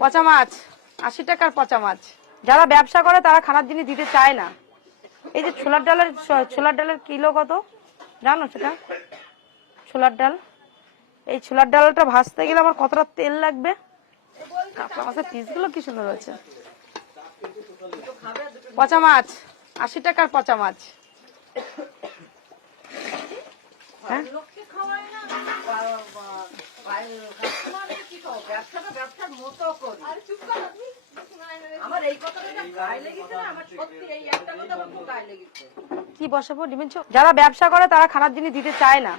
পচা মাছ 80 টাকার পচা মাছ। যারা ব্যবসা করে তারা খারাপ জিনিস দিতে চায় না। এই যে ছোলার ডালের কিলো কত জানো সেটা? ছোলার ডাল, এই ছোলার ডালটা ভাজতে গেলে আমার কতটা তেল লাগবে। কাতলা মাছের পিসগুলো কি সুন্দর হয়েছে। পচা মাছ 80 টাকার পচা মাছ। হ্যাঁ কি বসাবো ডিমের ঝোল? যারা ব্যবসা করে তারা খারাপ জিনিস দিতে চায় না,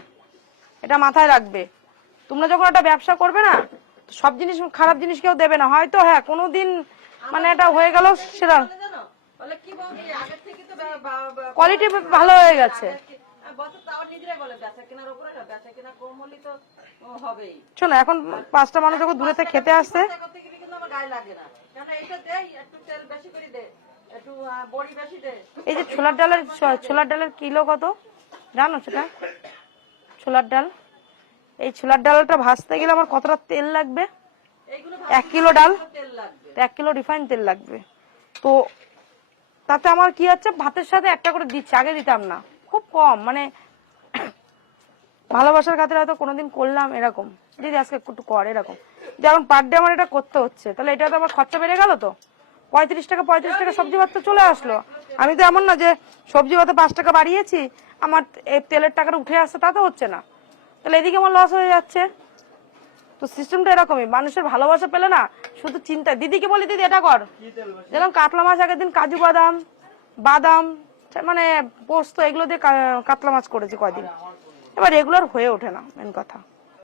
এটা মাথায় রাখবে। তোমরা যখন একটা ব্যবসা করবে না, সব জিনিস খারাপ জিনিস কেউ দেবে না। হয়তো হ্যাঁ কোনোদিন মানে এটা হয়ে গেল, সেটা কোয়ালিটি ভালো হয়ে গেছে। শোনো, এখন 5টা মানুষ যখন দূরে থেকে খেতে আসছে, এই যে ছোলার ডালের কিলো কত জানো সেটা? ছোলার ডাল, এই ছোলার ডালটা ভাজতে গেলে আমার কতটা তেল লাগবে। 1 কিলো ডাল 1 কিলো রিফাইন তেল লাগবে। তো তাতে আমার কি হচ্ছে, ভাতের সাথে একটা করে দিচ্ছে, আগে দিতাম না, খুব কম। মানে ভালোবাসার খাতিরে হয়তো কোনোদিন করলাম এরকম, দিদি আজকে একটু কর এরকম। যেমন পার ডে আমার এটা করতে হচ্ছে, তাহলে এটা তো আমার খরচা বেড়ে গেল। তো 35 টাকা সবজি ভাত তো চলে আসলো। আমি তো এমন না যে সবজি ভাতে 5 টাকা বাড়িয়েছি, আমার এই তেলের টাকাটা উঠে আসছে, তা তো হচ্ছে না। তাহলে এদিকে আমার লস হয়ে যাচ্ছে। তো সিস্টেমটা এরকমই, মানুষের ভালোবাসা পেলে না শুধু চিন্তা। দিদিকে বলি দিদি এটা কর, যেরকম কাতলা মাছ আগের দিন কাজু বাদাম মানে পোস্ত এগুলো দিয়ে কাতলা মাছ করেছি কয়দিন, এবার রেগুলার হয়ে ওঠে না, মেন কথা।